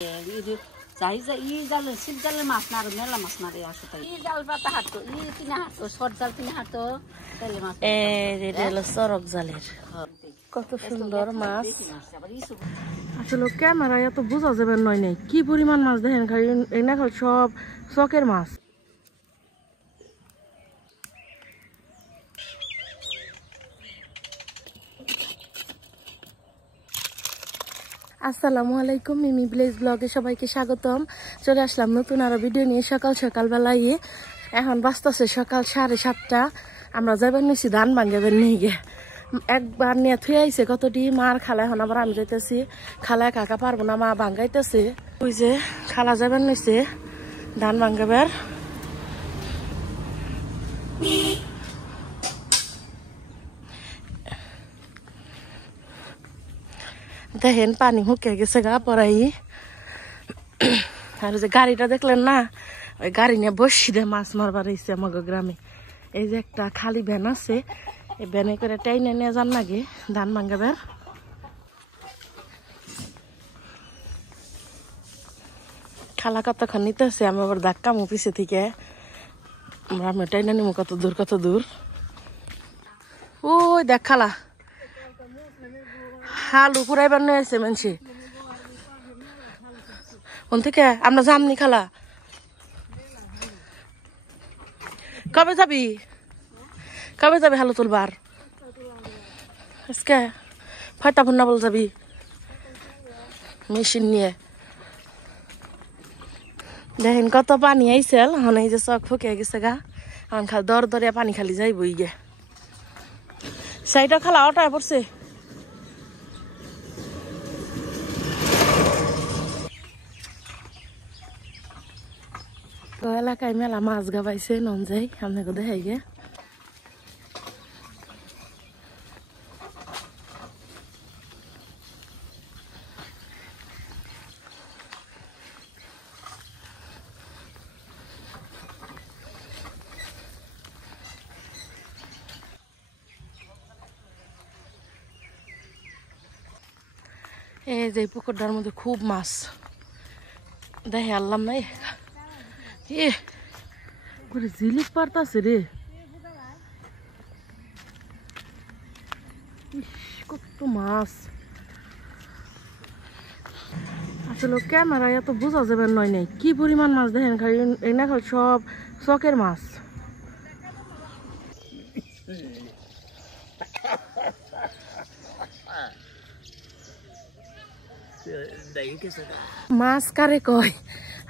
যাই যাই ই জালে শিব জালে মাছ না আর মেলা মাছ মারে আসে তাই ই জাল পাতা হাঁটতো ই কিনে হাঁটতো শর্ট জাল কিনে হাঁটতো তাহলে মাছ এটা হলো চরক জালের। কত সুন্দর মাছ। আসলে ক্যামেরায় এত বোঝা যাবে নয় নেই কি পরিমাণ মাছ দেখেন, খালি এই না খালি সব চকের মাছ। আসসালামু আলাইকুম, মিমি ভিলেজ ব্লগে সবাইকে স্বাগতম। চলে আসলাম নতুন আরো ভিডিও নিয়ে সকালবেলায়। এখন বাজতেছে সকাল 7:30। আমরা যাবেন নিছি ধান ভাঙ্গাবেন নিয়ে গে একবার নিয়ে থুয়ে আইছে কতটি মার খালা। এখন আবার আমি যাইতেছি, খালায় কাকা পারবো না, মা ভাঙ্গাইতেছে। ওই যে খালা যাবেন নিছে ধান ভাঙ্গাবার। দেখেন পানি হুকে গেছে গা পরাই। আর যে গাড়িটা দেখলেন না, ওই গাড়ি নিয়ে বসি দে মাছ মারবার এসে আমাকে গ্রামে। এই যে একটা খালি ভ্যান আছে, এই ভ্যানে করে টাইনে নিয়ে যান নাকি ধান ভাঙ্গাবার। খালা কতক্ষণ নিতেছে, আমি আবার ধাক্কা পিছে থেকে আমি টাইনে নিবো কত দূর। ওই দেখ খালা হালু পুরাইবার নিয়ে আসছে মানুষে ওন থেকে। আমরা যামনি খালা, কবে যাবি হালু তুলবার? আজকে ফাটা ফুন্না বল যাবি মেশিন নিয়ে। দেখেন কত পানি আইসেল, এখন এই যে চক ফুকে গেছে গা। এখন খালি দরিয়া পানি খালি যাইবই গে। সেইটা খালা অটায় পড়ছে। এলাকায় মেলা মাছ গাবাইছে, নন যাই আপনাকে দেখাই গে। এই যে পুকুরটার মধ্যে খুব মাছ দেখে আনলাম নাই। জিলিপ পারতাছে রে, কত মাছ। আসলে ক্যামেরায় এত বোঝা যাবে নয় নেই কি পরিমাণ মাছ দেখেন, খালি এই না খালি সব চকের মাছ। মাছ কারে কয়,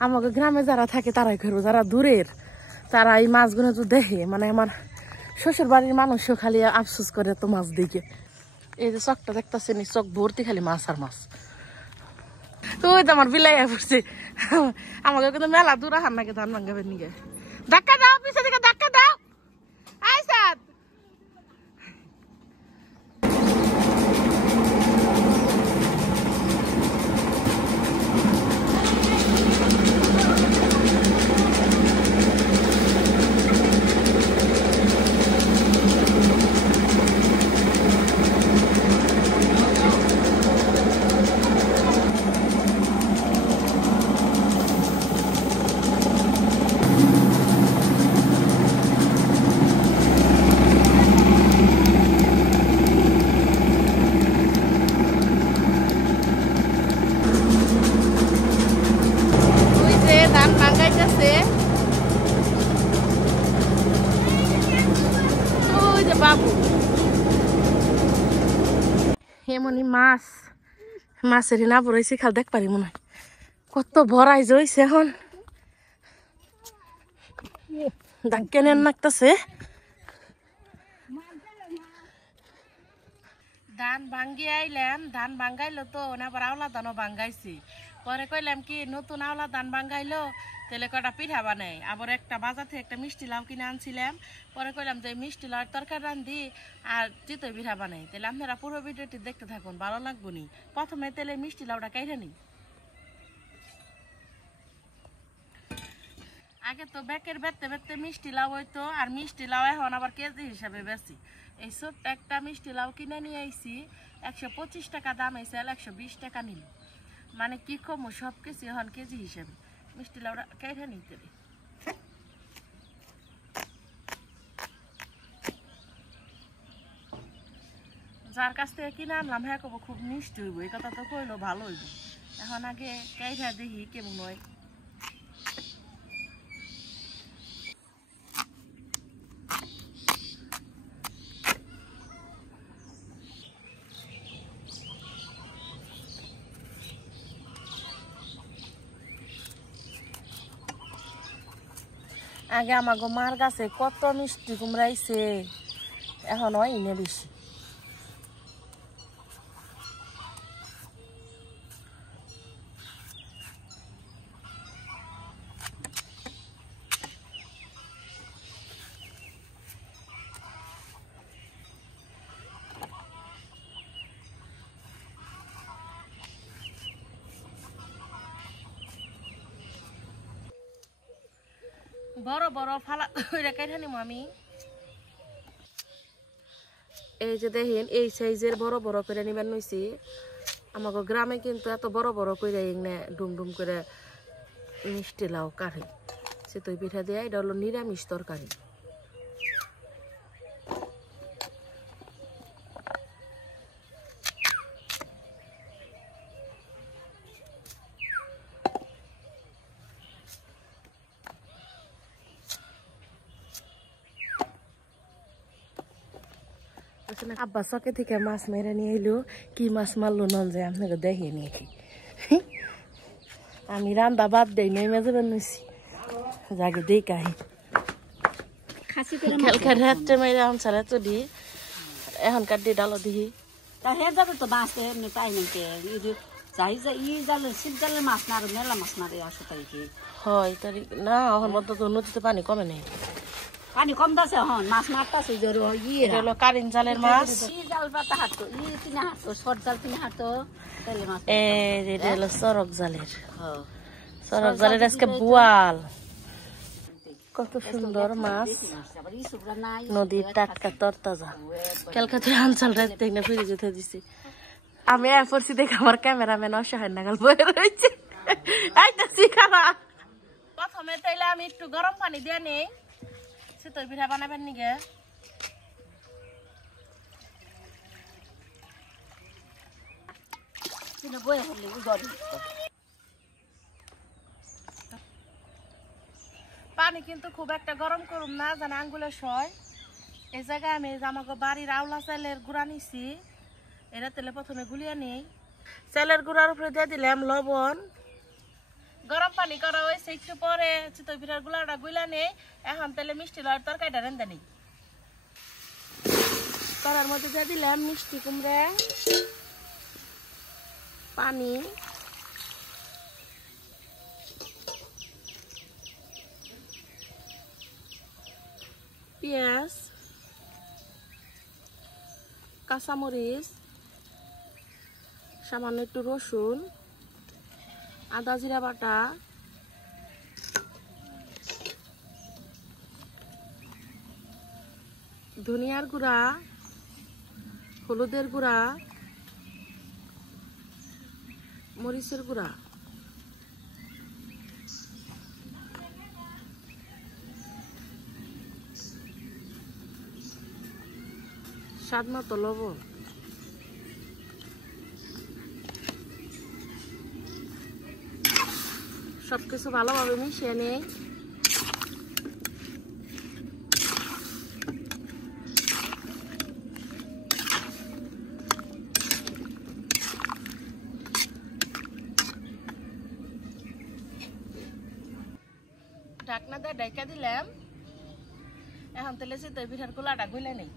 আমাকে গ্রামে যারা থাকে তারাই করবো, যারা দূরের তারা এই মাছগুলো তো দেখে। মানে আমার শ্বশুর বাড়ির মানুষও খালি আফসোস করে তো মাছ দেখে। এই যে চকটা দেখতেছেন, চক ভর্তি খালি মাছ আর মাছ। তো ওই তো আমার বিলাই পড়ছে, আমাকে কিন্তু মেলা দূর আহার নাকি ধান ভাঙ্গাবেন নিয়ে। ধাক্কা দাও পিছনে দিকে, ধাক্কা দাও। আইসাদ বাবু। এমনই মাছের না পড়াইছি, খাল দেখ পারি মনে হয় কত ভরাই জইছে। এখন ডাক্কে নেন নাকতেছে। ধান ভাঙ্গি আইলাম, ধান ভাঙ্গাইলো তো আবার আওলা ধানও ভাঙ্গাইছি। পরে কইলাম কি নতুন আওলা ধান ভাঙ্গাইলো তাহলে কটা পিঠা বানাই। আবার একটা বাজার থেকে একটা মিষ্টি লাউ কিনে আনছিলাম। পরে কইলাম যে মিষ্টি লাউর তরকারি রান্ধি আর চিতই পিঠা বানাই। তাহলে আপনারা পুরো ভিডিওটি দেখতে থাকুন, ভালো লাগবো নি। প্রথমে তেলে মিষ্টি লাউটা কাইরে নি। আগে তো ব্যাকের বেতে মিষ্টি লাউ হইতো, আর মিষ্টি লাউ এখন আবার কেজি হিসাবে বেশি। এই ছোট্ট একটা মিষ্টি লাউ কিনে নিয়ে আইছি, 125 টাকা দাম হয়েছে, 120 টাকা নিল। মানে কি কম সব কিছু এখন কেজি হিসেবে মিষ্টি লাউটা কেটে নিতে হবে। যার কাছ থেকে কিনে আনলাম হ্যাঁ কব খুব মিষ্টি হইব, এই কথা তো কইলো ভালো হইব। এখন আগে কেটে দেখি কেমন হয়। আগে আমাকে মার গাছে কত মিষ্টি কুমড়াইছে, এখন হয় ইনে বেশি। বড় বড় ফালা কেটে নিব আমি। এই যে দেখেন এই সাইজের বড় বড় করে নিবার নইছি। আমাকে গ্রামে কিন্তু এত বড় বড় করে এনে ডুম ডুম করে মিষ্টি লাউ কাটে, চিতই পিঠা দিয়ে। এটা হলো নিরামিষ তরকারি। আব্বা চকে থেকে মাছ মেরে নিয়ে এলো। কি মাছ মারলো নন যে আপনাকে দেখে নিয়ে আমি রান্দা বাদ দেই নাই মেজে বানিয়েছি জাগে দেই কাহি খেলখার হাতে মেরে আনসারে তো দি এখনকার দিয়ে ডালো দিহি তা হে যাবে তো মাছ এমনি পাই নাকি যাই যে ই জালে শীত জালে মাছ না আর মেলা মাছ না রে আসো তারিখে হয় তারিখ না এখন মতো তো নদীতে পানি কমে নেই, পানি কম দাসে হন মাছ মারতাছে জোরে এটা হলো কারিন জালের মাছ। ই জাল পাতা হাঁটো ই কিনে হাঁটো শর্ট জাল কিনে হাঁটো তাহলে মাছ এটা হলো চরক জালের। চরক জালের আজকে বুয়াল। কত সুন্দর মাছ, নদীর টাটকা তরতাজা। ক্যালকাতার আনসাল রাত থেকে ফিরে যেতে দিছি। আমি এরপরছি দেখে আমার ক্যামেরাম্যান অসহায় নাগাল বয়ে রয়েছে। প্রথমে তাইলে আমি একটু গরম পানি দিয়ে নেই চিতই পিঠা বানাবেন নিগে। পানি কিন্তু খুব একটা গরম করুম না জানে আঙ্গুলের সয়। এই জায়গায় আমি আমাকে বাড়ির আওলা চালের গুঁড়া নিছি, এটা তেলে প্রথমে গুলিয়ে নিই। চালের গুঁড়ার উপরে দিয়ে দিলাম লবণ। গরম পানি করা হয়েছে একটু পরে চিতই পিঠার গুলাটা গুলা নেই। এখন তেলে মিষ্টি লাউর তরকারিটা রেঁধে নিই। করার মধ্যে দিয়ে দিলাম মিষ্টি কুমড়া, পানি, পেঁয়াজ, কাঁচামরিচ, সামান্য একটু রসুন, আদা জিরা বাটা, ধনিয়ার গুঁড়া, হলুদের গুঁড়া, মরিচের গুঁড়া, স্বাদ মতো লবণ। সবকিছু ভালোভাবে মিশিয়ে নেই। ঢাকনা দিয়ে ঢাকা দিলাম। এখন তেলে চিতই পিঠার গোলাটা গুলে নেই।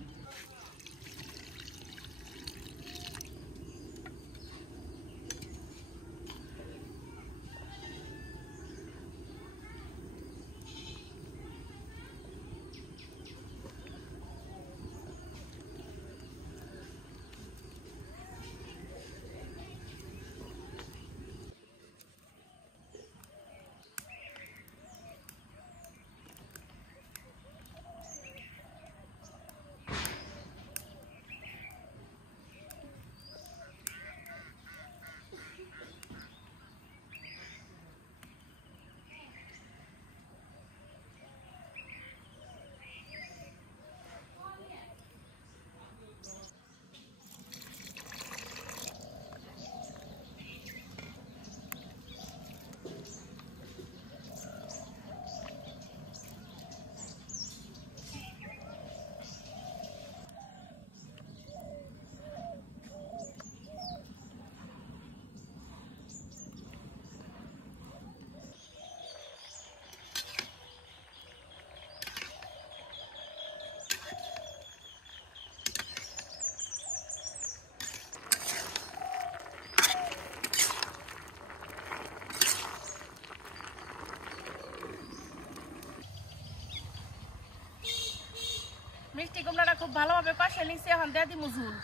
মিষ্টি কুমড়াটা খুব ভালোভাবে কষে নিচ্ছে, এখন দিয়ে দিমু ঝুল।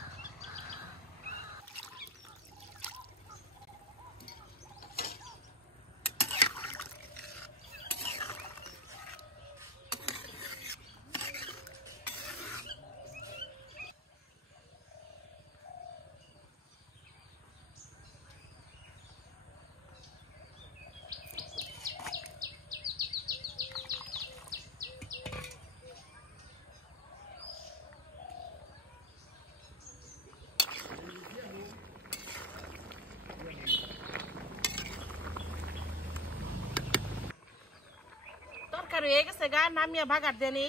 তরকারি হয়ে গেছে গা, নামিয়ে ভাগার দেনি।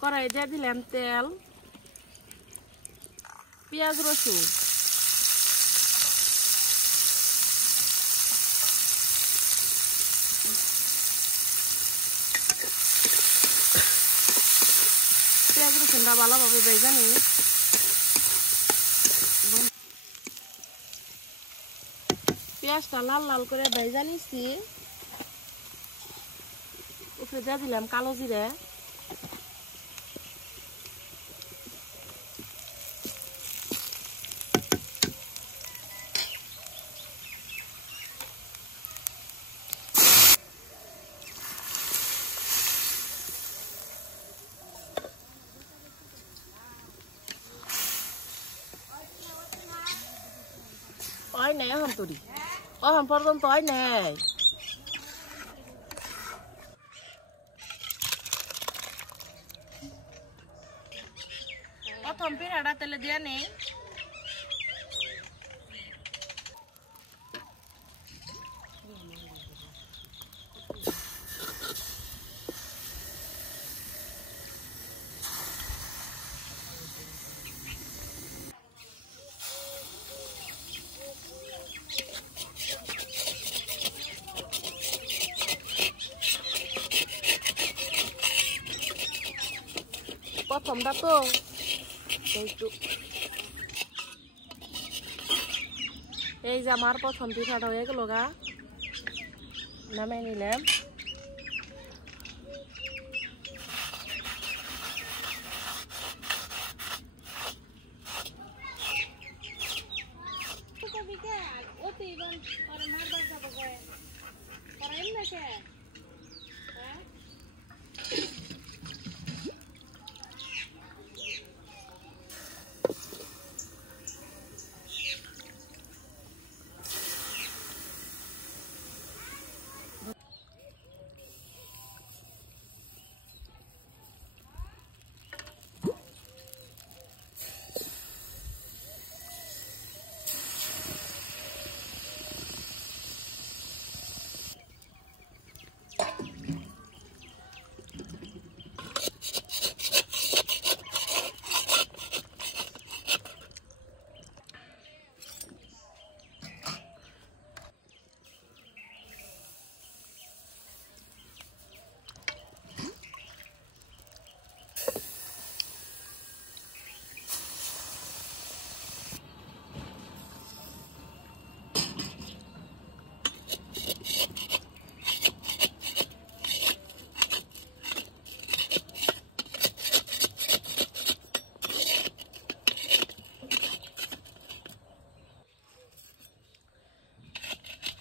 কড়াই দিয়ে দিলাম তেল, পেঁয়াজ রসুন, পেঁয়াজ রসুনটা ভালোভাবে ভেজে নিই। পেঁয়াজটা লাল লাল করে ভেজে নিচ্ছি, উপরে দিয়ে দিলাম কালো জিরে, ওই নেই এখন তুরি, এখন পর্যন্ত ওই নেই। প্রথম পিঠাটা তেলে দিয়ে নেই। প্রথমটা তো একটু, এই যে আমার প্রথম পিঠাটা হয়ে গেল গা, নামাই নিলাম।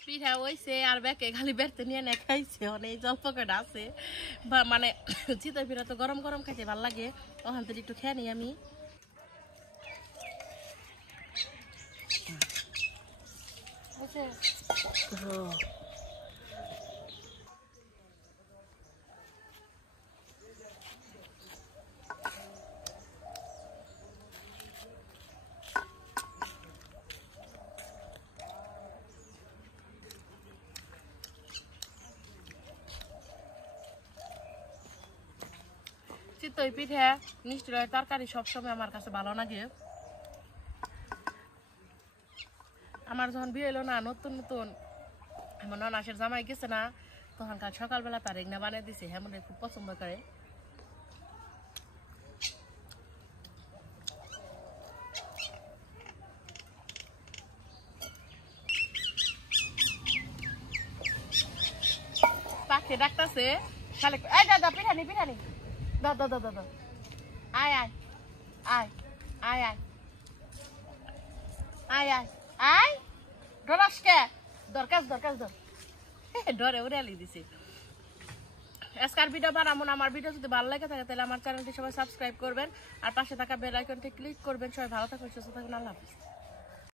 পিঠা হয়েছে আর ব্যাকে খালি বেরতে নিয়ে না খাইছে, অনেক জলপকাট আছে মানে চিতই পিঠা তো গরম গরম খাইতে ভালো লাগে, ওখান থেকে একটু খেয়ে নিই আমি। চিতই পিঠা মিষ্টি তরকারি সবসময় আমার কাছে ভালো লাগে। আমার যখন বিয়ে হলো না, নতুন নতুন এমন নাসের জামাই গেছে না, তখনকার সকালবেলা তার রেগনা বানিয়ে দিছে, হেমন খুব পছন্দ করে। ডাকতাছে খালি এই দাদা পিঠানি পিঠানি দাও দাও দাও দাও আয় আয় আয় আয় আয় আয় আয় আয় ডরাস কে দরকার দরকার দর ডরে উড়ালি দিছে আজকের ভিডিও বানাবো না আমার ভিডিও যদি ভালো লাগে থাকে তাহলে আমার চ্যানেলটি সবাই সাবস্ক্রাইব করবেন আর পাশে থাকা বেল আইকনটি ক্লিক করবেন সবাই ভালো থাকুন সুস্থ থাকুন আল্লাহ হাফেজ